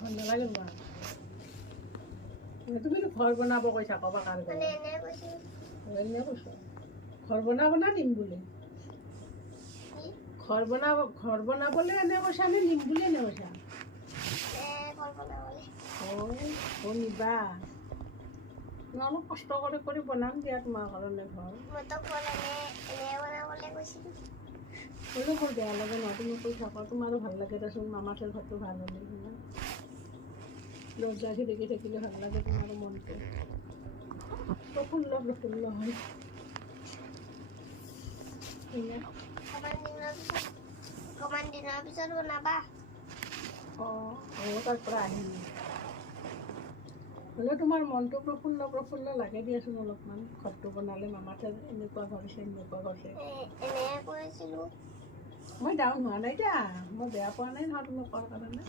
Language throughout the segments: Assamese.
ভাল নালাগে তোমাৰ তুমিতো ঘৰ বনাব কৈছা ক'বা কাৰ এনে কৈছো ঘৰ বনাব না নিম বুলি ঘৰ বনাবলৈ এনে কৈছা নে নিম বুলি এনে কৈছা নিবা অলপ কষ্ট কৰি বনাম দিয়া তোমাৰ কাৰণে ঘৰ বেয়া লাগে ন তুমি কৈ থাকা তোমাৰো ভাল লাগে দেচোন মামাহঁতৰ ঘৰটো ভাল হ'লে দৰ্জা দেখি থাকিলে ভাল লাগে তোমাৰো মনটো প্ৰফুল্ল হয় অকমান দিনৰ পিছত বনাবা তাৰ পৰা আহিম হ'লেও তোমাৰ মনটো প্ৰফুল্ল লাগে দিয়াচোন অলপমান ঘৰটো বনালে মামাহঁতে এনেকুৱা কৰিছে এনেকুৱা কৰিছে এনেহে কৰিছিলোঁ মই ডাউন হোৱা নাই দিয়া মই বেয়া পোৱা নাই নহয় তুমি কোৱাৰ কাৰণে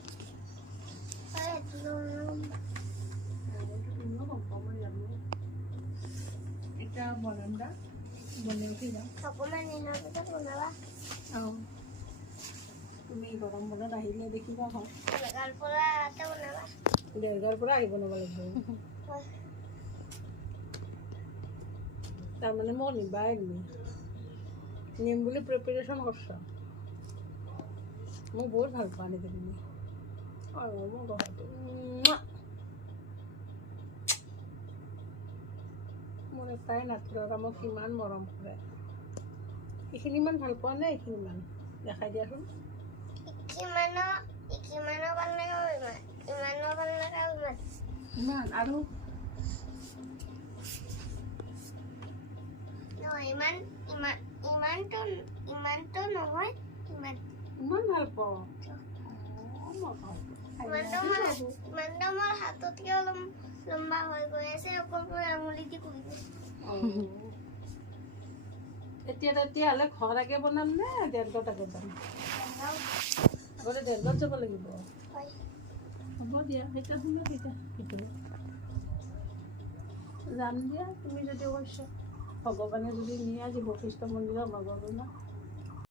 এতিয়া বনাম বনাই উঠি যাম অকমান দিনৰ পিছত বনাবা তুমি গৰম বন্ধত আহিলে দেখিবা ঘৰ দেৰগাঁৱৰ পৰা বনাবা দেৰগাঁৱৰ পৰা আহি বনাব লাগিব তাৰমানে মই নিবাই নিম বুলি প্ৰিপেৰেশ্যন কৰিছা মই বহুত ভাল পোৱা নেকি তুমি মোৰ ঘৰটো মোৰ এটাই নাতি ল'ৰা মোক কিমান মৰম কৰে এইখিনি ইমান ভাল পোৱা নে এইখিনি ইমান দেখাই দিয়াচোন ইমানো ভাল লাগে ইমান আৰু ইমানটো নহয় ইমান ভাল পাওঁ ইমানটো মোৰ হাততকে অলপ লম্বা হৈ গৈ আছে অকল আঙুলি দি কৰিব এতিয়া তেতিয়াহ'লে ঘৰ আগে বনাম নে দেৰগাঁৱত আগে যাম আগতে দেৰগাঁৱত যাব লাগিব হ'ব দিয়া সেইটো যাম দিয়া তুমি যদি কৈছা ভগৱানে যদি নিয়ে আজি বশিষ্ঠ মন্দিৰৰ ভগৱান